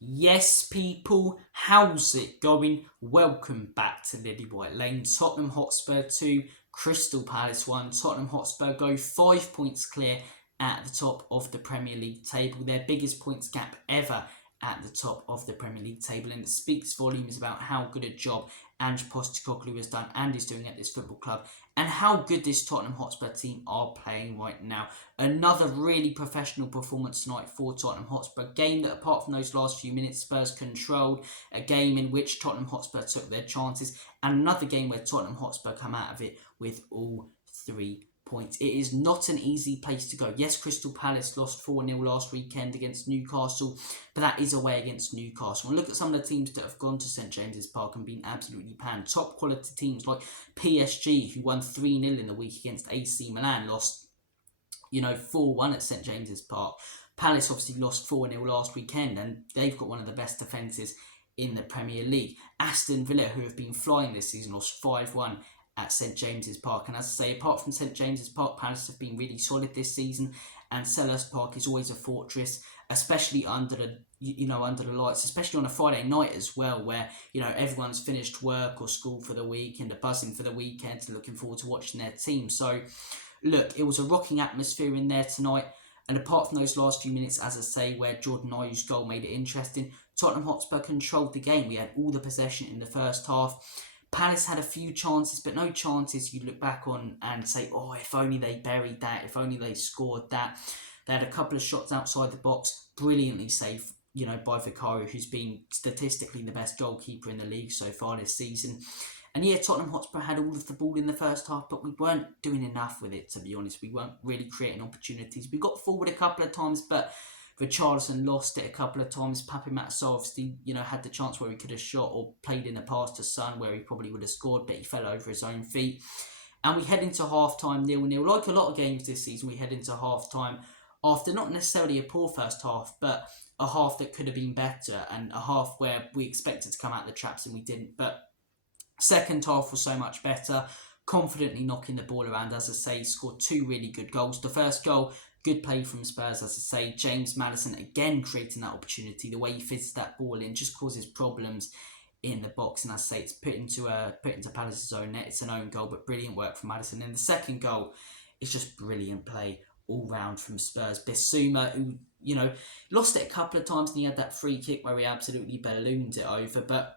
Yes, people, how's it going? Welcome back to Lily White Lane. Tottenham Hotspur 2, Crystal Palace 1. Tottenham Hotspur go 5 points clear at the top of the Premier League table. Their biggest points gap ever at the top of the Premier League table. And it speaks volumes about how good a job Ange Postecoglou has done and is doing at this football club, and how good this Tottenham Hotspur team are playing right now. Another really professional performance tonight for Tottenham Hotspur. A game that, apart from those last few minutes, Spurs controlled. A game in which Tottenham Hotspur took their chances. And another game where Tottenham Hotspur come out of it with all 3 points. It is not an easy place to go. Yes, Crystal Palace lost 4-0 last weekend against Newcastle, but that is away against Newcastle. And look at some of the teams that have gone to St James's Park and been absolutely panned. Top quality teams like PSG, who won 3-0 in the week against AC Milan, lost 4-1 at St James's Park. Palace obviously lost 4-0 last weekend, and they've got one of the best defences in the Premier League. Aston Villa, who have been flying this season, lost 5-1 at St James's Park. And as I say, apart from St James's Park, Palace have been really solid this season, and Selhurt Park is always a fortress, especially under the lights, especially on a Friday night as well, where everyone's finished work or school for the week and are buzzing for the weekend and looking forward to watching their team. So look, it was a rocking atmosphere in there tonight. And apart from those last few minutes, as I say, where Jordan Ayew's goal made it interesting, Tottenham Hotspur controlled the game. We had all the possession in the first half. Palace had a few chances, but no chances you look back on and say, oh, if only they buried that, if only they scored that. They had a couple of shots outside the box, brilliantly safe, by Vicario, who's been statistically the best goalkeeper in the league so far this season. And yeah, Tottenham Hotspur had all of the ball in the first half, but we weren't doing enough with it, to be honest. We weren't really creating opportunities. We got forward a couple of times, but Richarlison lost it a couple of times. Pape Matar obviously, had the chance where he could have shot or played in a pass to Son where he probably would have scored, but he fell over his own feet. And we head into half-time 0-0. Like a lot of games this season, we head into half-time after not necessarily a poor first half, but a half that could have been better, and a half where we expected to come out the traps and we didn't. But second half was so much better, confidently knocking the ball around. As I say, scored 2 really good goals. The first goal, good play from Spurs, as I say. James Maddison again creating that opportunity. The way he fits that ball in just causes problems in the box, and as I say, it's put into Palace's own net. It's an own goal, but brilliant work from Maddison. And the second goal is just brilliant play all round from Spurs. Bissouma, who lost it a couple of times, and he had that free kick where he absolutely ballooned it over, but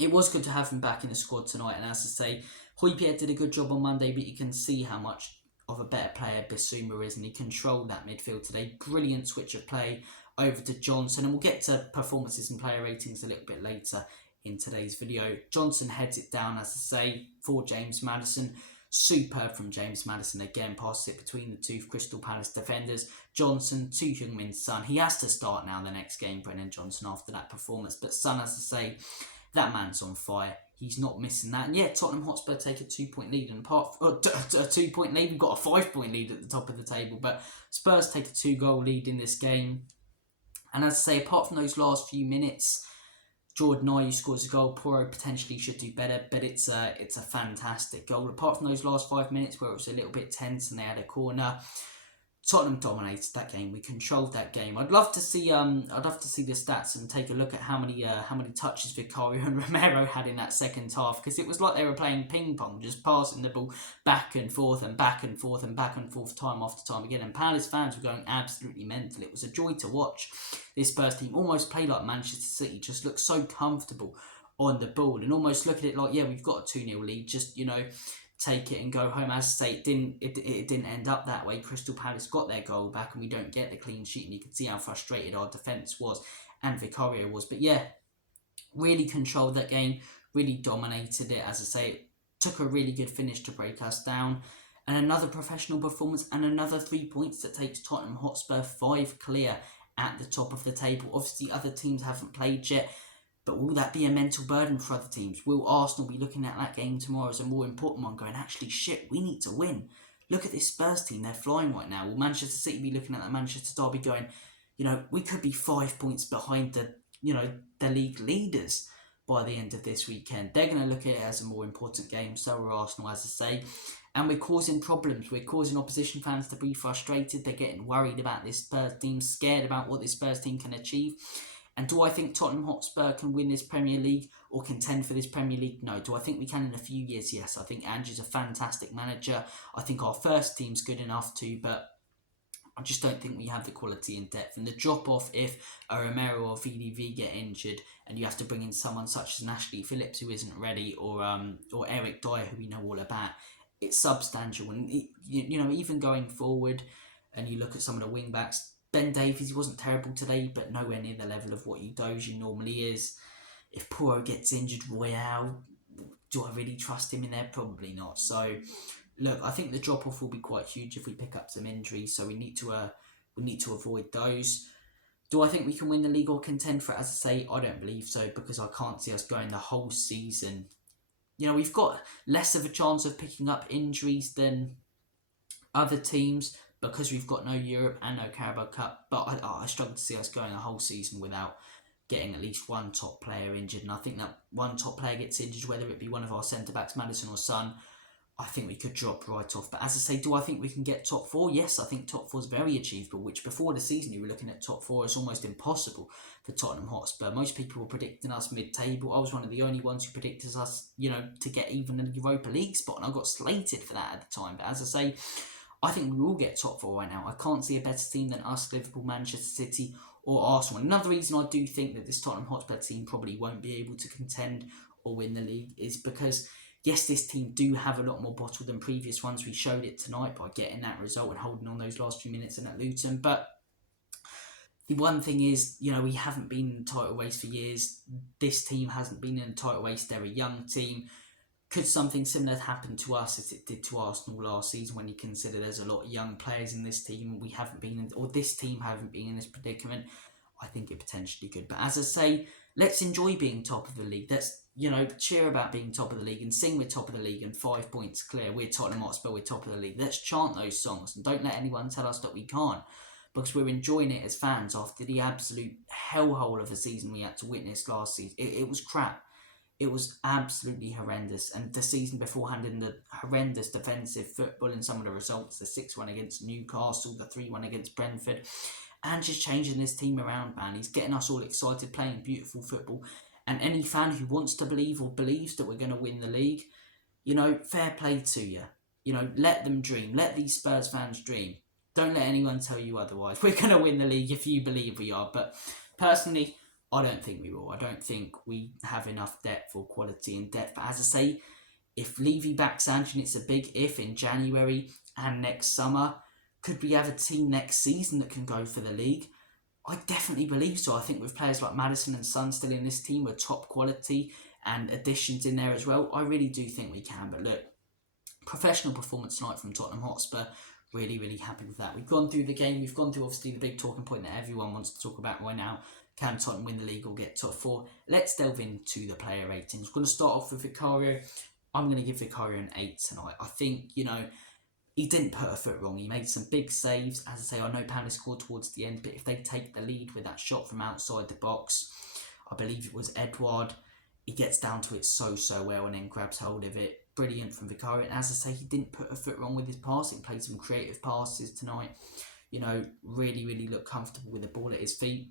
it was good to have him back in the squad tonight. And as I say, Højbjerg did a good job on Monday, but you can see how much of a better player Bissouma is, and he controlled that midfield today. Brilliant switch of play over to Johnson, and we'll get to performances and player ratings a little bit later in today's video. Johnson heads it down, as I say, for James Maddison. Superb from James Maddison again, passes it between the two Crystal Palace defenders. Johnson to Heung-min Son. He has to start now the next game, Brennan Johnson, after that performance. But Son, as I say, that man's on fire. He's not missing that. And yeah, Tottenham Hotspur take a 2-point lead. And a 2-point lead, we've got a 5-point lead at the top of the table. But Spurs take a 2-goal lead in this game. And as I say, apart from those last few minutes, Jordan Ayew scores a goal. Porro potentially should do better, but it's a fantastic goal. Apart from those last 5 minutes where it was a little bit tense and they had a corner, Tottenham dominated that game. We controlled that game. I'd love to see the stats and take a look at how many touches Vicario and Romero had in that second half, because it was like they were playing ping pong, just passing the ball back and forth and back and forth and back and forth time after time again. And Palace fans were going absolutely mental. It was a joy to watch. This Spurs team almost play like Manchester City, just look so comfortable on the ball and almost look at it like, yeah, we've got a 2-0 lead, just take it and go home. As I say, it didn't end up that way. Crystal Palace got their goal back and we don't get the clean sheet, and you can see how frustrated our defence was and Vicario was. But yeah, really controlled that game, really dominated it. As I say, it took a really good finish to break us down, and another professional performance and another 3 points that takes Tottenham Hotspur 5 clear at the top of the table. Obviously other teams haven't played yet, but will that be a mental burden for other teams? Will Arsenal be looking at that game tomorrow as a more important one, going, actually, shit, we need to win. Look at this Spurs team, they're flying right now. Will Manchester City be looking at that Manchester derby going, we could be 5 points behind the league leaders by the end of this weekend? They're going to look at it as a more important game. So are Arsenal, as I say. And we're causing problems. We're causing opposition fans to be frustrated. They're getting worried about this Spurs team, scared about what this Spurs team can achieve. And do I think Tottenham Hotspur can win this Premier League or contend for this Premier League? No. Do I think we can in a few years? Yes. I think Andrew's a fantastic manager. I think our first team's good enough to, but I just don't think we have the quality and depth. And the drop-off if a Romero or VDV get injured and you have to bring in someone such as Ashley Phillips who isn't ready, or Eric Dyer who we know all about, it's substantial. And even going forward, and you look at some of the wing backs, Ben Davies, he wasn't terrible today, but nowhere near the level of what Udogie normally is. If Poro gets injured, Royale, do I really trust him in there? Probably not. So, look, I think the drop off will be quite huge if we pick up some injuries. So we need to avoid those. Do I think we can win the league or contend for it? As I say, I don't believe so, because I can't see us going the whole season. We've got less of a chance of picking up injuries than other teams because we've got no Europe and no Carabao Cup. But I struggle to see us going a whole season without getting at least one top player injured. And I think that one top player gets injured, whether it be one of our centre-backs, Maddison or Son, I think we could drop right off. But as I say, do I think we can get top four? Yes, I think top four is very achievable, which before the season you were looking at top four as almost impossible for Tottenham Hotspur. Most people were predicting us mid-table. I was one of the only ones who predicted us, to get even a Europa League spot, and I got slated for that at the time. But as I say, I think we will get top four right now. I can't see a better team than us, Liverpool, Manchester City or Arsenal. Another reason I do think that this Tottenham Hotspur team probably won't be able to contend or win the league is because, yes, this team do have a lot more bottle than previous ones. We showed it tonight by getting that result and holding on those last few minutes in at Luton. But the one thing is, we haven't been in the title race for years. This team hasn't been in the title race. They're a young team. Could something similar happen to us as it did to Arsenal last season, when you consider there's a lot of young players in this team? We haven't been in, or this team haven't been in this predicament. I think it potentially could. But as I say, let's enjoy being top of the league. Let's, cheer about being top of the league and sing we're top of the league and 5 points clear. We're Tottenham Hotspur, we're top of the league. Let's chant those songs and don't let anyone tell us that we can't, because we're enjoying it as fans after the absolute hellhole of a season we had to witness last season. It was crap. It was absolutely horrendous. And the season beforehand, in the horrendous defensive football and some of the results, the 6-1 against Newcastle, the 3-1 against Brentford, and just changing this team around, man. He's getting us all excited, playing beautiful football. And any fan who wants to believe or believes that we're going to win the league, fair play to you. Let them dream. Let these Spurs fans dream. Don't let anyone tell you otherwise. We're going to win the league if you believe we are. But personally, I don't think we will. I don't think we have enough depth or quality in depth. But as I say, if Levy backs Ange, and it's a big if, in January and next summer, could we have a team next season that can go for the league? I definitely believe so. I think with players like Maddison and Son still in this team with top quality and additions in there as well, I really do think we can. But look, professional performance tonight from Tottenham Hotspur. Really, really happy with that. We've gone through the game. We've gone through, obviously, the big talking point that everyone wants to talk about right now. Can Tottenham win the league or get top four? Let's delve into the player ratings. We're going to start off with Vicario. I'm going to give Vicario an 8 tonight. I think, he didn't put a foot wrong. He made some big saves. As I say, I know Palace scored towards the end, but if they take the lead with that shot from outside the box, I believe it was Edouard, he gets down to it so well and then grabs hold of it. Brilliant from Vicario. And as I say, he didn't put a foot wrong with his passing. Played some creative passes tonight. Really, really looked comfortable with the ball at his feet.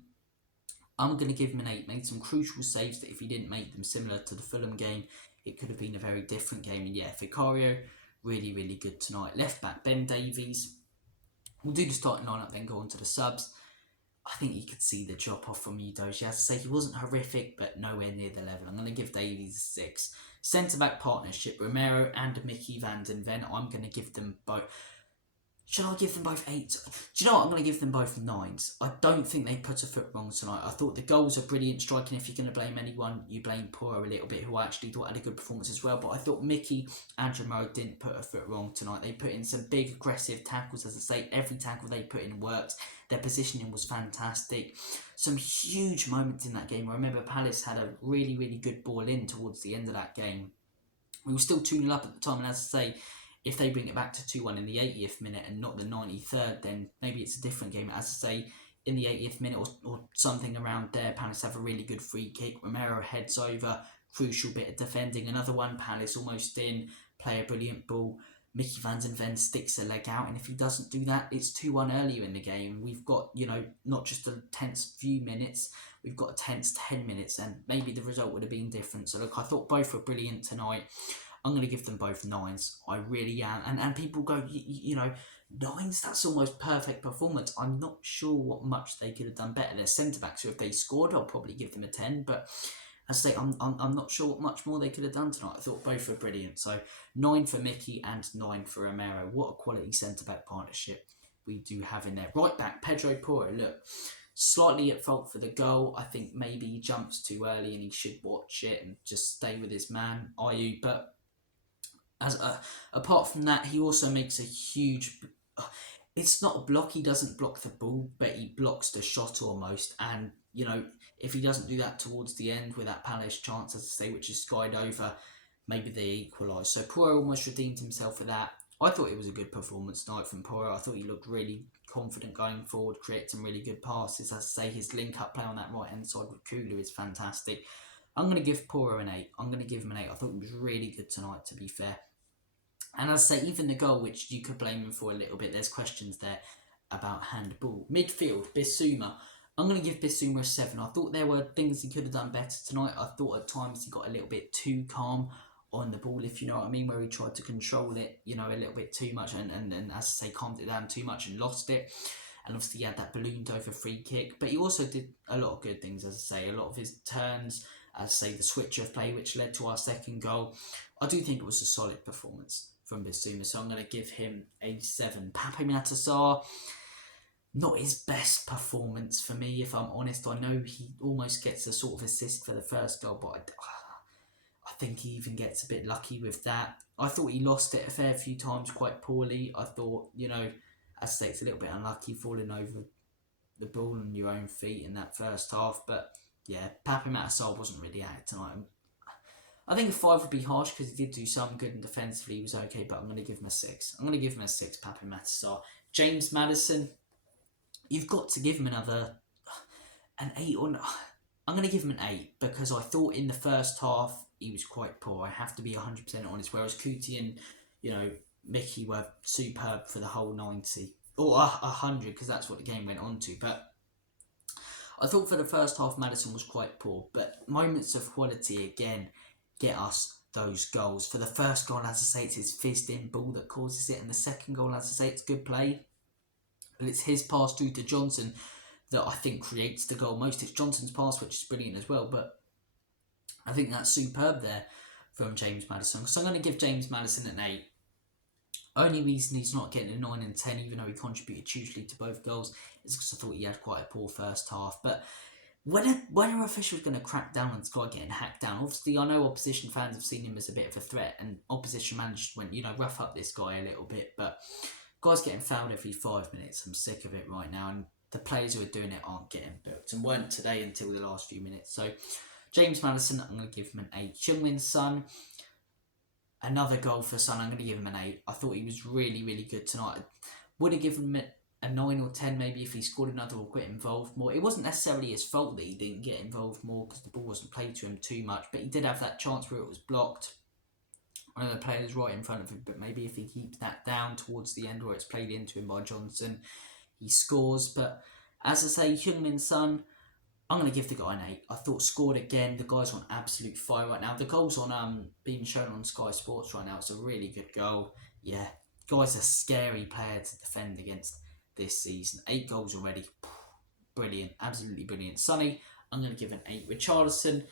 I'm going to give him an 8. Made some crucial saves that if he didn't make them, similar to the Fulham game, it could have been a very different game. And yeah, Vicario, really, really good tonight. Left back, Ben Davies. We'll do the starting lineup, then go on to the subs. I think you could see the drop off from Udogie. As I say, he wasn't horrific, but nowhere near the level. I'm going to give Davies a 6. Centre-back partnership, Romero and Mickey van den Ven. I'm going to give them both. Should I give them both 8s? Do you know what? I'm going to give them both 9s. I don't think they put a foot wrong tonight. I thought the goals are brilliant striking. If you're going to blame anyone, you blame Poro a little bit, who I actually thought had a good performance as well. But I thought Mickey and Romero didn't put a foot wrong tonight. They put in some big aggressive tackles. As I say, every tackle they put in worked. Their positioning was fantastic. Some huge moments in that game. I remember Palace had a really, really good ball in towards the end of that game. We were still 2-0 up at the time, and as I say, if they bring it back to 2-1 in the 80th minute and not the 93rd, then maybe it's a different game. As I say, in the 80th minute or something around there, Palace have a really good free kick. Romero heads over, crucial bit of defending. Another one, Palace almost in, play a brilliant ball. Mickey van den Ven sticks a leg out, and if he doesn't do that, it's 2-1 earlier in the game. We've got, not just a tense few minutes, we've got a tense 10 minutes, and maybe the result would have been different. So look, I thought both were brilliant tonight. I'm going to give them both 9s. I really am. And people go, 9s, that's almost perfect performance. I'm not sure what much they could have done better. They're centre-backs, so if they scored, I'll probably give them a 10. But as I say, I'm not sure what much more they could have done tonight. I thought both were brilliant. So 9 for Mickey and 9 for Romero. What a quality centre-back partnership we do have in there. Right back, Pedro Porro, look, slightly at fault for the goal. I think maybe he jumps too early and he should watch it and just stay with his man, Ayew. But apart from that, he also makes a huge... It's not a block, he doesn't block the ball, but he blocks the shot almost. And, if he doesn't do that towards the end with that Palace chance, as I say, which is skied over, maybe they equalise. So Porro almost redeemed himself for that. I thought it was a good performance tonight from Porro. I thought he looked really confident going forward, created some really good passes. As I say, his link-up play on that right-hand side with Kulu is fantastic. I'm going to give Porro an 8. I'm going to give him an 8. I thought he was really good tonight, to be fair. And as I say, even the goal, which you could blame him for a little bit, there's questions there about handball. Midfield, Bissouma. I'm going to give Bissouma a 7. I thought there were things he could have done better tonight. I thought at times he got a little bit too calm on the ball, if you know what I mean, where he tried to control it, a little bit too much, and as I say, calmed it down too much and lost it. And obviously he had that ballooned over free kick. But he also did a lot of good things, as I say. A lot of his turns, as I say, the switch of play, which led to our second goal. I do think it was a solid performance from Bissouma, so I'm going to give him a 7. Pape Matar, not his best performance for me, if I'm honest. I know he almost gets a sort of assist for the first goal, but I think he even gets a bit lucky with that. I thought he lost it a fair few times quite poorly. I thought, as I say, it's a little bit unlucky falling over the ball on your own feet in that first half, but yeah, Pape Matar wasn't really at it tonight. I think a 5 would be harsh because he did do some good and defensively he was okay, but I'm going to give him a 6. I'm going to give him a 6, Pape Matar. James Maddison, you've got to give him an 8 or no. I'm going to give him an 8 because I thought in the first half he was quite poor. I have to be 100% honest, whereas Kuti and, Mickey were superb for the whole 90. Or 100 because that's what the game went on to, but I thought for the first half Maddison was quite poor, but moments of quality again get us those goals. For the first goal, as I say, it's his fizzed in ball that causes it, and the second goal, as I say, it's good play, but it's his pass through to Johnson that I think creates the goal most. It's Johnson's pass, which is brilliant as well, but I think that's superb there from James Maddison. So I'm going to give James Maddison an 8. Only reason he's not getting a 9 and 10, even though he contributed hugely to both goals, is because I thought he had quite a poor first half. But when are officials going to crack down on this guy getting hacked down? Obviously, I know opposition fans have seen him as a bit of a threat, and opposition managers went, rough up this guy a little bit. But guys getting fouled every 5 minutes, I'm sick of it right now. And the players who are doing it aren't getting booked, and weren't today until the last few minutes. So James Maddison, I'm going to give him an 8. Heung-min Son, another goal for Son, I'm going to give him an 8. I thought he was really, really good tonight. Would have given him a 9 or 10 maybe if he scored another or got involved more. It wasn't necessarily his fault that he didn't get involved more because the ball wasn't played to him too much, but he did have that chance where it was blocked. One of the players right in front of him, but maybe if he keeps that down towards the end or it's played into him by Johnson, he scores. But as I say, Heung-min Son, I'm going to give the guy an 8. I thought scored again. The guy's on absolute fire right now. The goal's on being shown on Sky Sports right now. It's a really good goal. Yeah, guy's a scary player to defend against this season. 8 goals already. Brilliant. Absolutely brilliant. Sonny, I'm going to give an 8. Richarlison,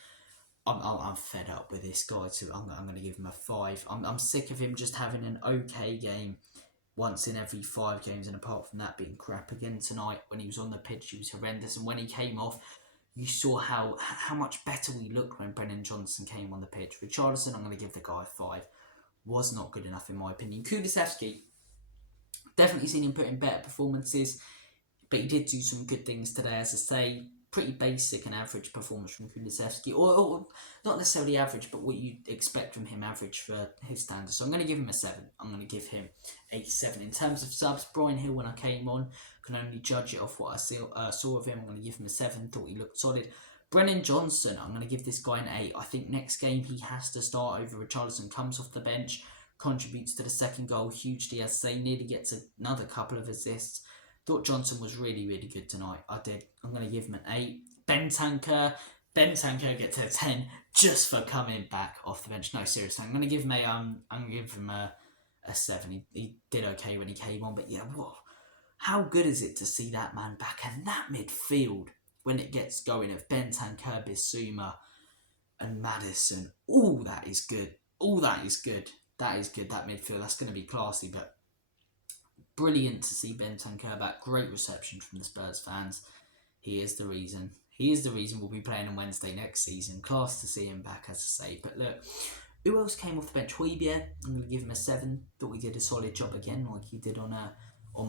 I'm fed up with this guy, so I'm going to give him a 5. I'm sick of him just having an okay game once in every 5 games, and apart from that being crap again tonight. When he was on the pitch, he was horrendous, and when he came off, you saw how much better we looked when Brennan Johnson came on the pitch. Richarlison, I'm going to give the guy a 5. Was not good enough in my opinion. Kulusevski, definitely seen him put in better performances, but he did do some good things today. As I say, pretty basic and average performance from Kulusevski, or not necessarily average, but what you'd expect from him, average for his standards. So I'm going to give him a 7. I'm going to give him a 7. In terms of subs, Brian Hill, when I came on, can only judge it off what I saw of him. I'm going to give him a 7. Thought he looked solid. Brennan Johnson, I'm going to give this guy an 8. I think next game he has to start over Richarlison, comes off the bench, contributes to the second goal hugely, as I say, nearly gets another couple of assists. Thought Johnson was really, really good tonight. I did. I'm going to give him an 8. Ben Tanker gets a 10 just for coming back off the bench. No, seriously, I'm going to give him a 7. He did okay when he came on, but yeah, what? How good is it to see that man back, and that midfield when it gets going of Bentancur, Bissouma and Maddison? All that is good. That is good. That midfield, that's going to be classy, but brilliant to see Bentancur back. Great reception from the Spurs fans. He is the reason we'll be playing on Wednesday next season. Class to see him back, as I say. But look, who else came off the bench? Højbjerg. I'm going to give him a 7. Thought he did a solid job again, like he did on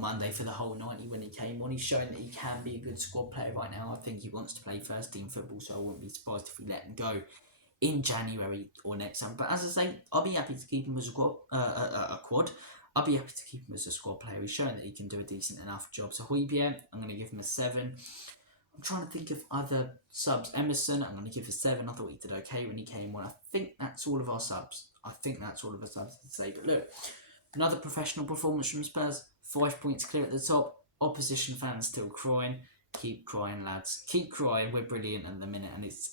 Monday for the whole 90 when he came on. He's shown that he can be a good squad player right now. I think he wants to play first team football, so I wouldn't be surprised if we let him go in January or next summer. But as I say, I'll be happy to keep him as a quad. I'll be happy to keep him as a squad player. He's shown that he can do a decent enough job. So Højbjerg, I'm going to give him a 7. I'm trying to think of other subs. Emerson, I'm going to give a 7. I thought he did okay when he came on. I think that's all of our subs. To say. But look, another professional performance from Spurs. 5 points clear at the top. Opposition fans still crying. Keep crying, lads. Keep crying. We're brilliant at the minute, and it's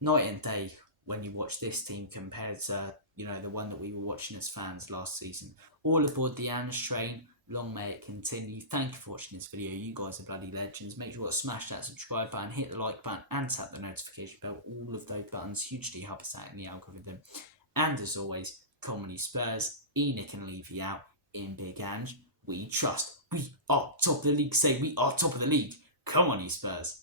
night and day when you watch this team compared to the one that we were watching as fans last season. All aboard the Ange train. Long may it continue. Thank you for watching this video. You guys are bloody legends. Make sure to smash that subscribe button, hit the like button, and tap the notification bell. All of those buttons hugely help us out in the algorithm. And as always, Comedy Spurs, Nick and Levy out. In Big Ange, we trust. We are top of the league. Say we are top of the league. Come on, Spurs.